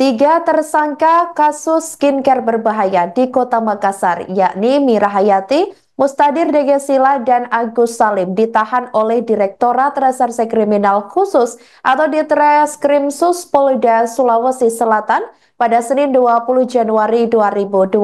Tiga tersangka kasus skincare berbahaya di Kota Makassar, yakni Mira Hayati, Mustadir Degesila, dan Agus Salim ditahan oleh Direktorat Reserse Kriminal Khusus atau Ditreskrimsus Polda Sulawesi Selatan pada Senin 20 Januari 2025.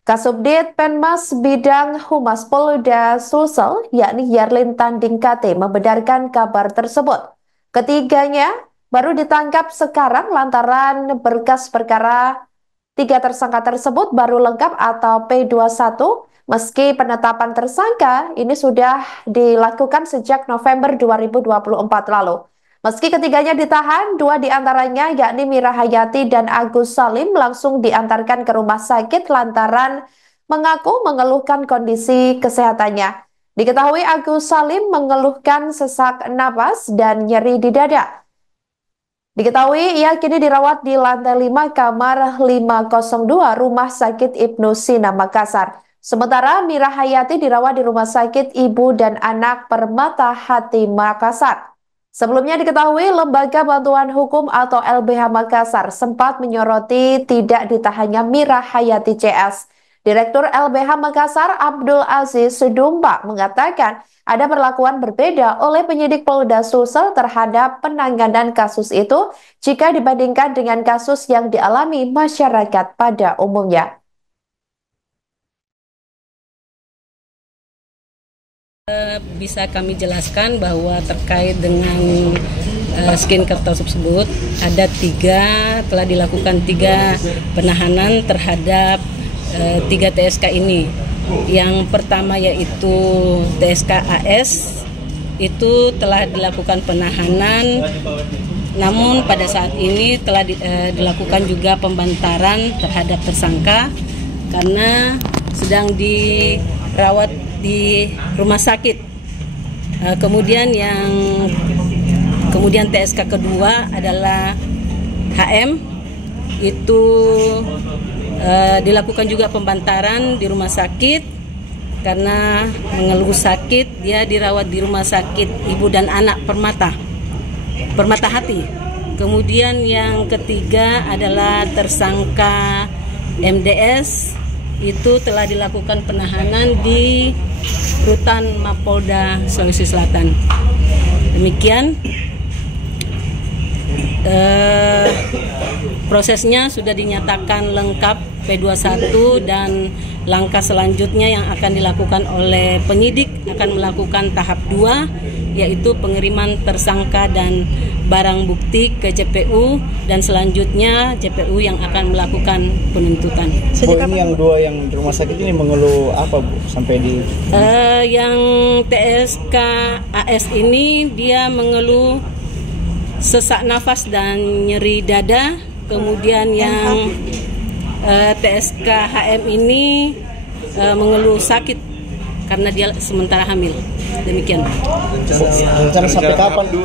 Kasubdit Penmas Bidang Humas Polda Sulsel, yakni Yarlin Tanding KT, membenarkan kabar tersebut. Ketiganya baru ditangkap sekarang lantaran berkas perkara tiga tersangka tersebut baru lengkap atau P21, meski penetapan tersangka ini sudah dilakukan sejak November 2024 lalu. Meski ketiganya ditahan, dua diantaranya yakni Mira Hayati dan Agus Salim langsung diantarkan ke rumah sakit lantaran mengaku mengeluhkan kondisi kesehatannya. Diketahui Agus Salim mengeluhkan sesak napas dan nyeri di dada. Diketahui ia kini dirawat di lantai 5 kamar 502 Rumah Sakit Ibnu Sina Makassar. Sementara Mira Hayati dirawat di Rumah Sakit Ibu dan Anak Permata Hati Makassar. Sebelumnya diketahui Lembaga Bantuan Hukum atau LBH Makassar sempat menyoroti tidak ditahannya Mira Hayati CS. Direktur LBH Makassar Abdul Aziz Sudumba mengatakan ada perlakuan berbeda oleh penyidik Polda Sulsel terhadap penanganan kasus itu jika dibandingkan dengan kasus yang dialami masyarakat pada umumnya. Bisa kami jelaskan bahwa terkait dengan skincare tersebut ada telah dilakukan tiga penahanan terhadap tiga TSK ini. Yang pertama yaitu TSK AS, itu telah dilakukan penahanan, namun pada saat ini telah dilakukan juga pembantaran terhadap tersangka karena sedang dirawat di rumah sakit. Kemudian TSK kedua adalah HM, itu dilakukan juga pembantaran di rumah sakit karena mengeluh sakit. Dia dirawat di Rumah Sakit Ibu dan Anak Permata Hati. Kemudian yang ketiga adalah tersangka MDS, itu telah dilakukan penahanan di Rutan Mapolda Sulawesi Selatan. Demikian prosesnya sudah dinyatakan lengkap P21 dan langkah selanjutnya yang akan dilakukan oleh penyidik akan melakukan tahap 2, yaitu pengiriman tersangka dan barang bukti ke JPU dan selanjutnya JPU yang akan melakukan penuntutan. Bu, ini yang dua yang di rumah sakit ini mengeluh apa, Bu, sampai di yang TSK AS ini dia mengeluh sesak nafas dan nyeri dada. Kemudian yang TSK HM ini mengeluh sakit karena dia sementara hamil. Demikian. Rencana sampai kapan, Bu?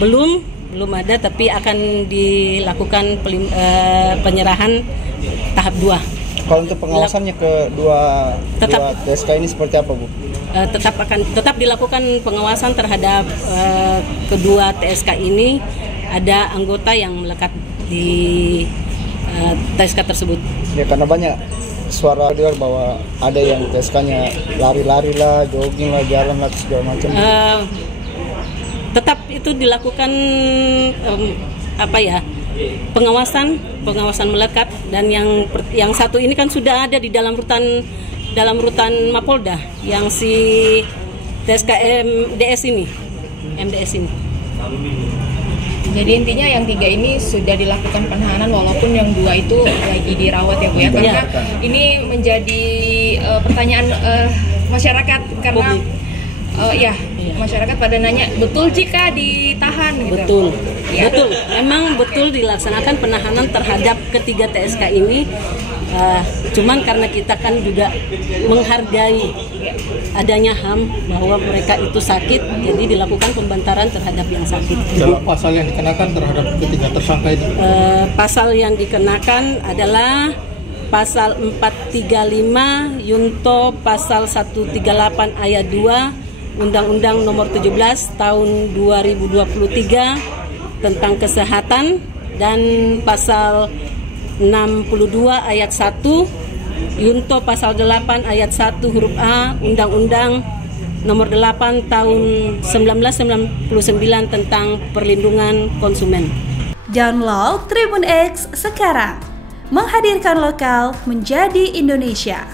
Belum ada, tapi akan dilakukan penyerahan tahap 2. Kalau untuk pengawasannya ke dua TSK ini seperti apa, Bu? Tetap dilakukan pengawasan terhadap kedua TSK ini. Ada anggota yang melekat di TSK tersebut. Ya, karena banyak suara dengar bahwa ada yang TSK-nya lari-lari lah, jogging lah, jalan lah, segala macam. Tetap itu dilakukan pengawasan melekat, dan yang satu ini kan sudah ada di dalam rutan Mapolda yang si TSK MDS ini. Jadi intinya yang tiga ini sudah dilakukan penahanan walaupun yang dua itu lagi dirawat ya, Bu, ya, karena ini menjadi pertanyaan masyarakat karena masyarakat pada nanya betul jika ditahan gitu. Betul, memang betul dilaksanakan penahanan terhadap ketiga TSK ini. Cuman karena kita kan juga menghargai adanya HAM bahwa mereka itu sakit, jadi dilakukan pembantaran terhadap yang sakit. Kalau pasal yang dikenakan terhadap ketiga tersangka itu? Pasal yang dikenakan adalah pasal 435 Yunto pasal 138 ayat 2 Undang-Undang Nomor 17 Tahun 2023 tentang kesehatan dan pasal 62 ayat 1 Yunto pasal 8 ayat 1 huruf A Undang-Undang Nomor 8 Tahun 1999 tentang Perlindungan Konsumen. Download Tribun X sekarang, menghadirkan lokal menjadi Indonesia.